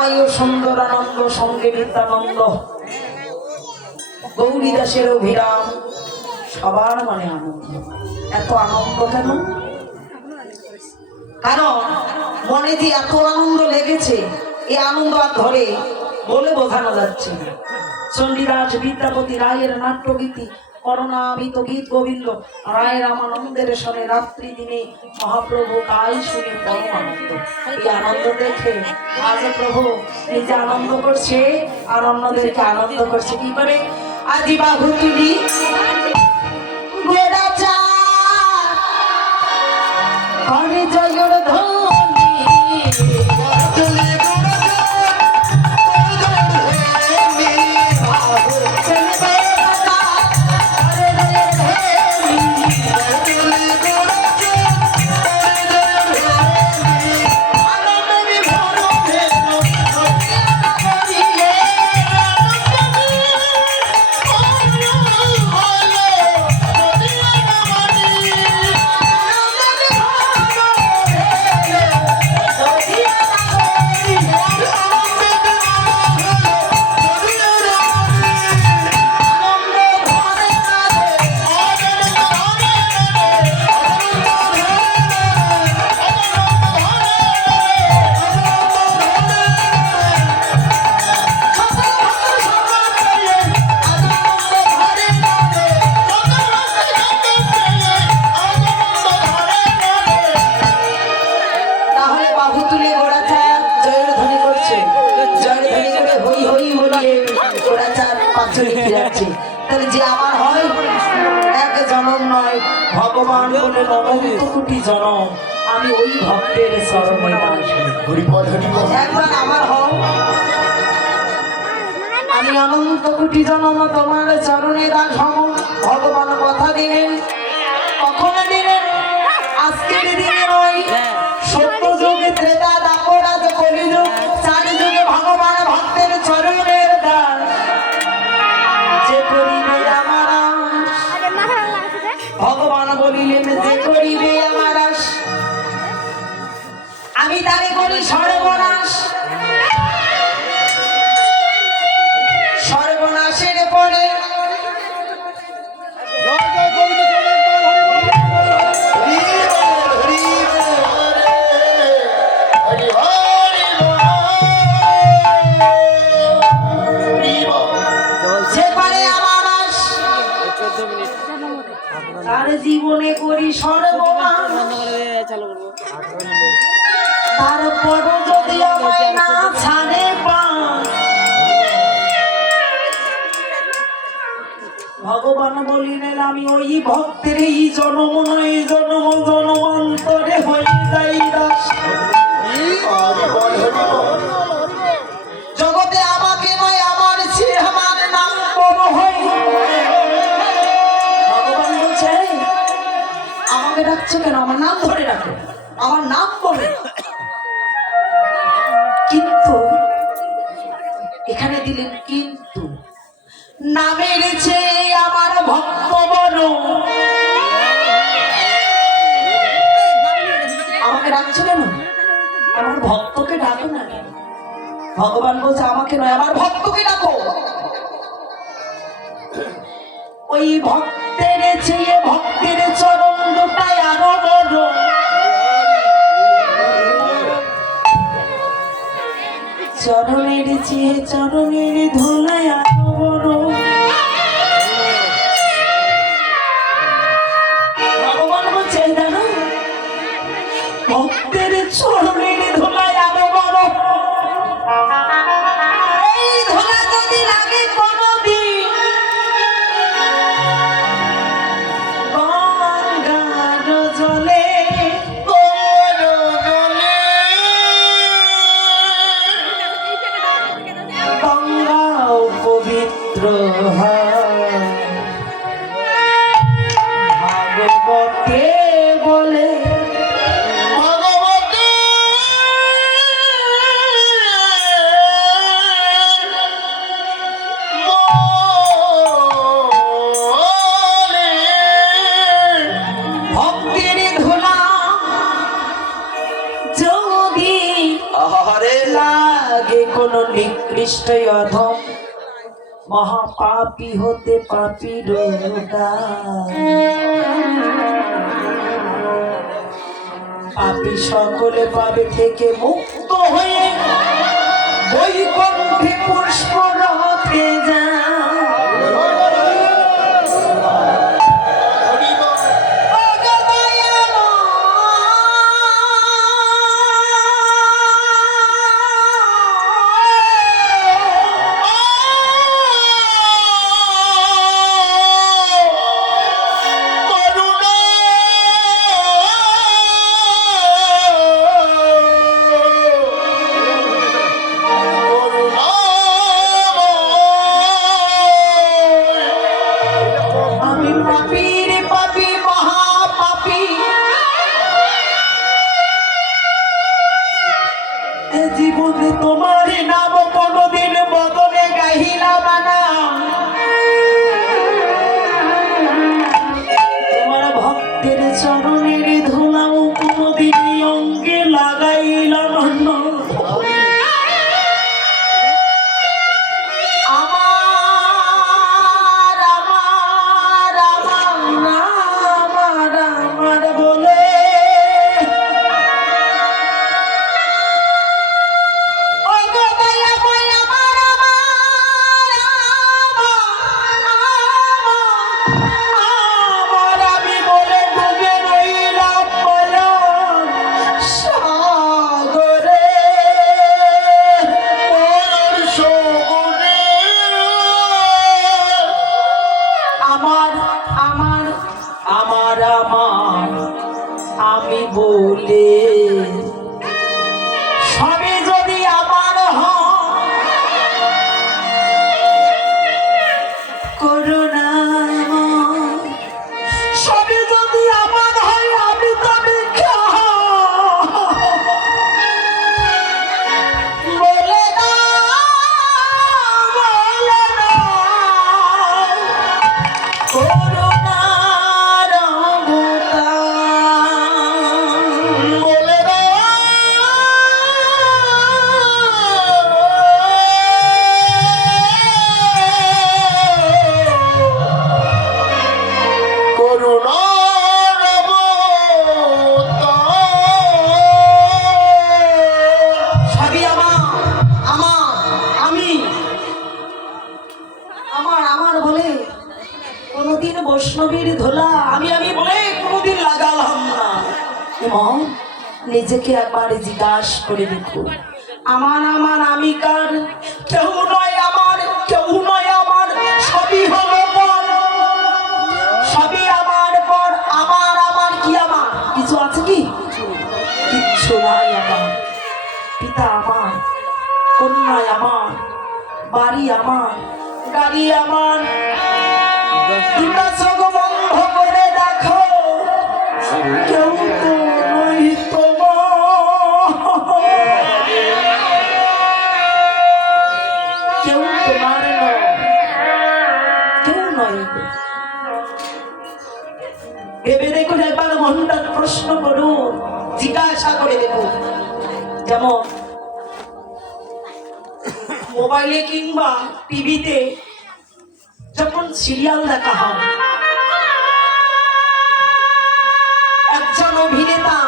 রামায়ণ সুন্দর আনন্দ সঙ্গে নিত্যানন্দ গৌরী দাসের অভিরাম সবার মনে আনন্দ। এত আনন্দ কেন? কারণ মনে যে এত আনন্দ লেগেছে, এই আনন্দ আর ধরে বলে বোঝানো যাচ্ছে না। চণ্ডীদাস বিদ্যাপতি রায়ের নাট্যগীতি করুণামিত গীত গোবিন্দ রায় রামানন্দের সনে রাত্রি দিনে মহাপ্রভু গাই শুনে পরম আনন্দ। এই আনন্দ দেখে আজ প্রভু নিজে আনন্দ করছে আর অন্যদেরকে আনন্দ করছে। কি করে? আজি বাহু তুলি জয়র ধ্বনি যে আমার হয় এক জনম নয় ভগবান বলে অনন্ত কোটি জনম আমি ওই ভক্তের চরণে একবার আমার হও, আমি অনন্ত কোটি জনম তোমার চরণে দাস হব। ভগবান কথা দিলেন, কখনো দিলেন আজকের দিনে নয়, সত্য যুগে ত্রেতা দাপর আজ কলিযুগ, চার যুগে ভগবান ভক্তের চরণের দাস। ভগবান বলিলেন যে করিবে আমার আশ, আমি তারে করি সর্বনাশ। সর্বনাশের পরে জীবনে করি সর্বনাশ, তারপর যদি আমায় না ছাড়ে ভগবান বলিলেন আমি ওই ভক্তের এই জন্ম নয় জন্ম জন্মান্তরে হয়ে যাই দাস। জগতে আমাকে নয় আমার চেয়ে আমার নাম বড় হয়। আমাকে ডাকছো কেন? আমার নাম ধরে রাখো, আমার নাম বলে। কিন্তু এখানে দিলেন কিন্তু, নামের চেয়ে আমার ভক্ত বড়। আমাকে ডাকছো কেন? আমার ভক্তকে ডাকো না। ভগবান বলছে আমাকে নয় আমার ভক্তকে ডাকো। ওই ভক্তের চেয়ে ভক্তের চরণ দুটাই আরো বড়। চরণের চেয়ে চরণের ধুলাই আরো বড়। ভগবান বলছে জানো ভক্তের চরণের ধুলাই আরো বড়। এই ধুলা যদি লাগে কোনদিন ভাগবতে বলে ভক্তির ধুলা যদি লাগে কোন নিকৃষ্ট অধম মহাপাপী হতে পাপীর পাপী সকলে পাবে থেকে মুক্ত হয়ে বৈকুণ্ঠে পুষ্প রথে যায়। জীবনে তোমার নাম কোনদিন বদলে গাহিলাম না, তোমার ভক্তের চরণের ধুলাও কোনদিন অঙ্গে লাগাইলাম না। আমি বলে সবে যদি আমার করুণা, সবে যদি আমার হয় আমি তবে বলে না, বলে না করুণা বৈষ্ণবীর ধোলা আমি বলে কোনদিন লাগালাম না। এবং নিজেকে একবার জিজ্ঞাসা করে দেখো, আমার আমি কার? কেউ নয় আমার, কেউ নয় আমার, সবই হলো পর, সবই আমার পর। আমার কি আমার কিছু আছে কি? কিচ্ছু নাই আমার। পিতা আমার, কন্যা আমার, বাড়ি আমার, গাড়ি আমার। দুটা চোখ বন্ধ করে দেখো, কেউ তো নই তোমার, কেউ তোমার নয়, কেউ নয়। ভেবে দেখুন, একবার মনটা প্রশ্ন করুন, জিজ্ঞাসা করে দেখুন। যেমন মোবাইলে কিংবা টিভিতে যখন সিরিয়াল দেখা হয়, একজন অভিনেতা